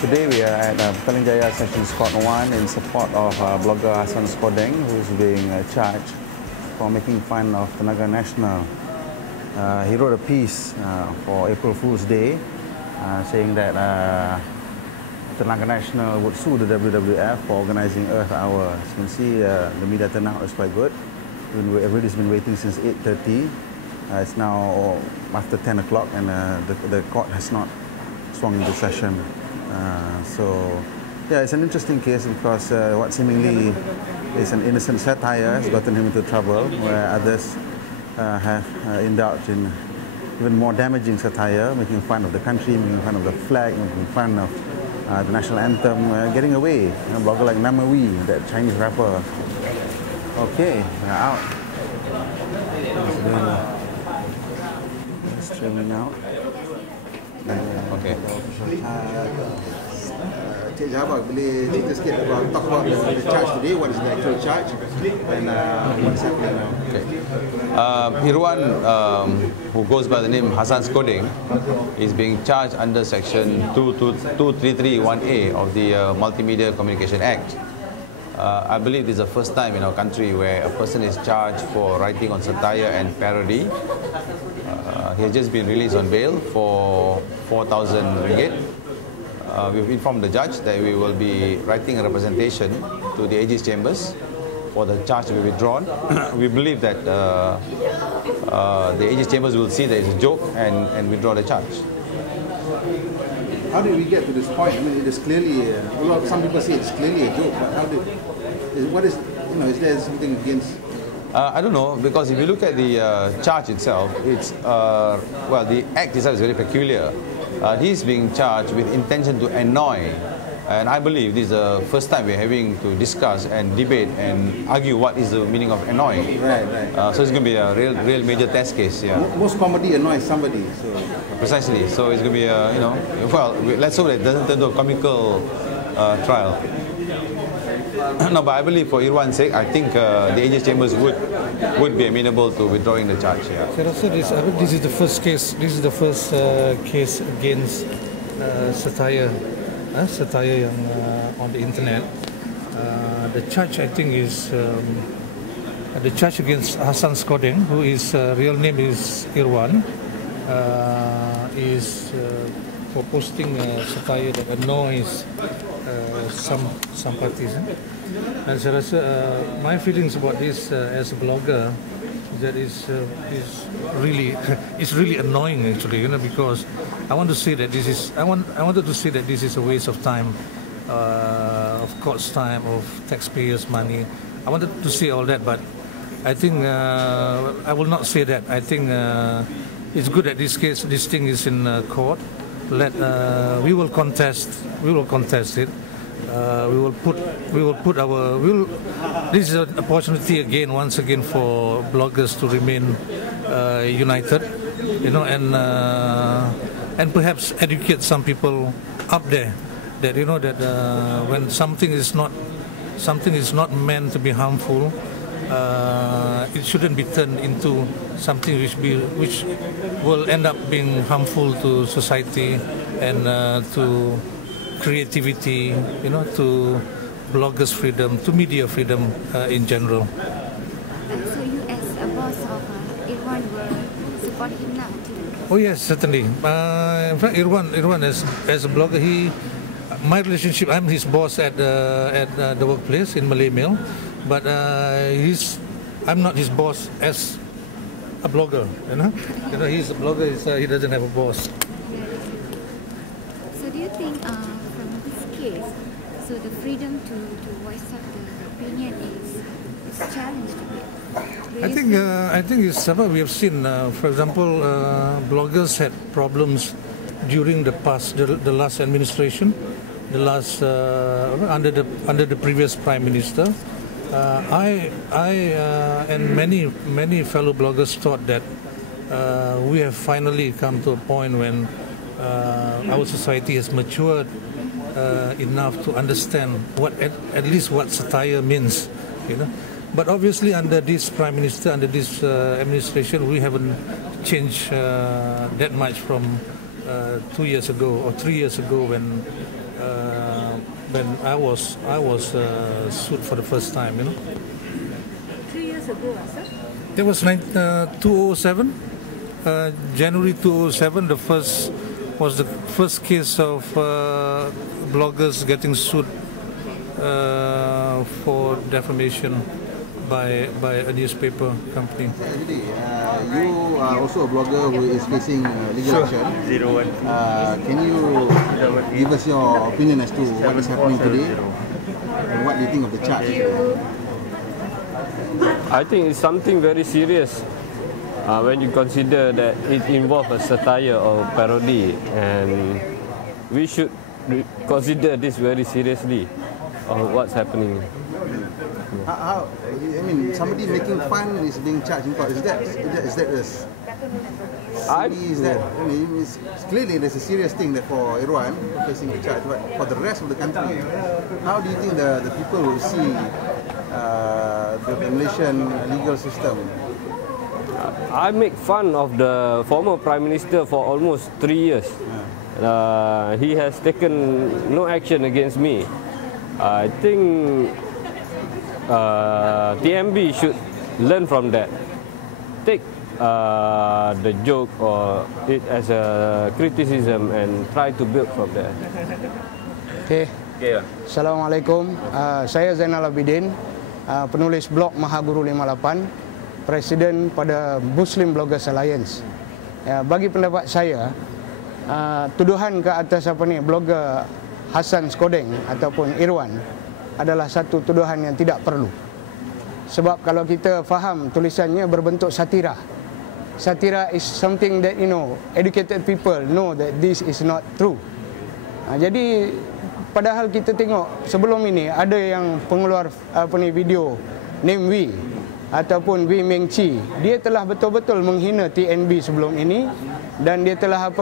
Today we are at Petaling Jaya Session Squad 1 in support of blogger Hassan who is being charged for making fun of Tenaga Nasional. He wrote a piece for April Fool's Day saying that Tenaga Nasional would sue the WWF for organizing Earth Hour. As you can see, the media turnout is quite good. Everybody's been waiting since 8:30. It's now after 10 o'clock and the court has not swung into session. Yeah, it's an interesting case because what seemingly is an innocent satire has gotten him into trouble, where others have indulged in even more damaging satire, making fun of the country, making fun of the flag, making fun of the national anthem, getting away. A blogger like Namawi, that Chinese rapper. Okay, we're out. It's streaming out. Okay. Cik Jabbar, boleh cerita sikit talk about the charge today, what is the actual charge and what's happening now? Okay. Irwan, who goes by the name Hassan is being charged under section 2331A of the Multimedia Communication Act. I believe this is the first time in our country where a person is charged for writing on satire and parody. He has just been released on bail for 4,000 ringgit. We've informed the judge that we will be writing a representation to the AG's chambers for the charge to be withdrawn. We believe that the AG's chambers will see that it's a joke and withdraw the charge. How did we get to this point? I mean, it is clearly, some people say it's clearly a joke, but is there something against? I don't know, because if you look at the charge itself, it's, well, the act itself is very peculiar. He's being charged with intention to annoy, and I believe this is the first time we're having to discuss and debate and argue what is the meaning of annoy. Right. So it's going to be a real major test case. Yeah. Most comedy annoys somebody. So. Precisely. So it's going to be a, well, let's hope that it doesn't turn to a comical trial. No, but I believe for Irwan's sake, I think the AG's chambers would be amenable to withdrawing the charge. Yeah. This is the first case. This is the first case against satire on the internet. The charge, I think, is the charge against Hassan Skodeng, who his real name is Irwan, is for posting satire that annoys some parties. And so my feelings about this as a blogger is that it's really annoying actually, because I wanted to say that this is a waste of time, of court's time, of taxpayers' money. I wanted to say all that, but I think I will not say that. I think it's good that this thing is in court. We will contest it. This is an opportunity once again for bloggers to remain united, and perhaps educate some people up there that when something is not meant to be harmful, it shouldn't be turned into something which will end up being harmful to society and to creativity, to bloggers' freedom, to media freedom in general. So you, as a boss of Irwan, will support him now too? Oh yes, certainly. In fact, Irwan as a blogger, my relationship, I'm his boss at the workplace in Malay Mail, but I'm not his boss as a blogger. He's a blogger. He doesn't have a boss. So do you think from this case, so the freedom to voice out the opinion is challenged a bit? I think it's several. We have seen, for example, bloggers had problems during the last administration, under the previous Prime Minister. I and many fellow bloggers thought that we have finally come to a point when our society has matured enough to understand at least what satire means, But obviously, under this Prime Minister, under this administration, we haven't changed that much from 2 years ago or 3 years ago when I was sued for the first time, 3 years ago, sir? It was 2007, January 2007. Was the first case of bloggers getting sued for defamation by a newspaper company. Jadi, you are also a blogger who is facing legal action. Can you give us your opinion as to what is happening today and what do you think of the charge? I think it's something very serious when you consider that it involves a satire or parody, and we should consider this very seriously of what's happening. How, I mean, somebody making fun is being charged in court. Is that clearly there's a serious thing that for Irwan facing the charge, but for the rest of the country, how do you think the people will see the Malaysian legal system? I make fun of the former Prime Minister for almost 3 years. He has taken no action against me. I think TMB should learn from that. Take the joke or it as a criticism and try to build from there. Okay. Assalamualaikum. Saya Zainal Abidin, penulis blog Mahaguru 58, Presiden pada Muslim Bloggers Alliance. Bagi pendapat saya, tuduhan ke atas blogger Hassan Skodeng ataupun Irwan adalah satu tuduhan yang tidak perlu. Sebab kalau kita faham tulisannya berbentuk satira. Satira is something that educated people know that this is not true. Jadi padahal kita tengok sebelum ini ada yang pengeluar video Name Wee ataupun Wee Meng Chi. Dia telah betul-betul menghina TNB sebelum ini dan dia telah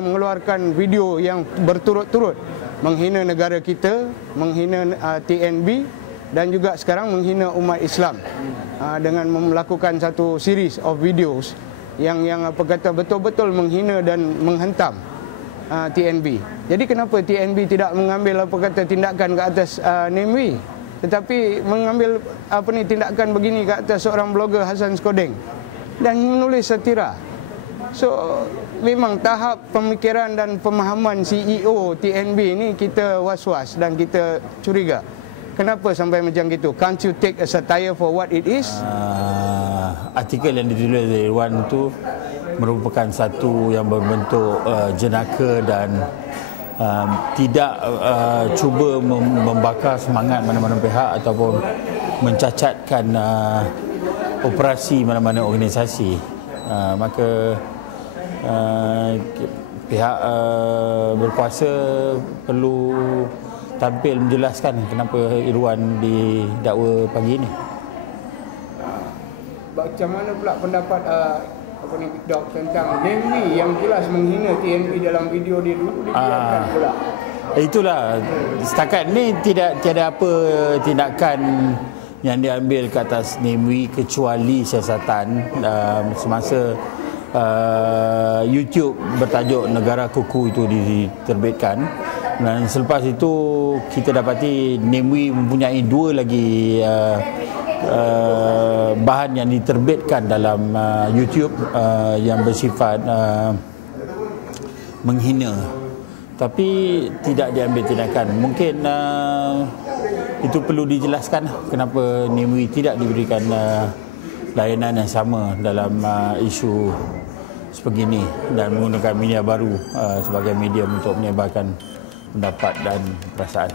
mengeluarkan video yang berturut-turut menghina negara kita, menghina TNB dan juga sekarang menghina umat Islam dengan melakukan satu series of videos yang betul-betul menghina dan menghentam TNB. Jadi kenapa TNB tidak mengambil tindakan ke atas Nemwi, tetapi mengambil tindakan begini ke atas seorang blogger Hassan Skodeng dan menulis satira? So memang tahap pemikiran dan pemahaman CEO TNB ini kita was-was dan kita curiga. Kenapa sampai macam gitu? Can't you take a satire for what it is? Artikel yang ditulis oleh Irwan itu merupakan satu yang berbentuk jenaka dan tidak cuba membakar semangat mana-mana pihak ataupun mencacatkan operasi mana-mana organisasi. Maka pihak berkuasa perlu tampil menjelaskan kenapa Irwan didakwa pagi ini. Macam mana pula pendapat Dok tentang Nemwi yang jelas menghina TNB dalam video dia dulu dibiarkan pula? Itulah, setakat ni tiada apa tindakan yang diambil ke atas Nemwi kecuali siasatan semasa YouTube bertajuk Negara Kuku itu diterbitkan, dan selepas itu kita dapati Nemwi mempunyai 2 lagi bahan yang diterbitkan dalam YouTube yang bersifat menghina, tapi tidak diambil tindakan. Mungkin itu perlu dijelaskan kenapa Nemwi tidak diberikan layanan yang sama dalam isu sebegini dan menggunakan media baru sebagai medium untuk menyebarkan pendapat dan perasaan.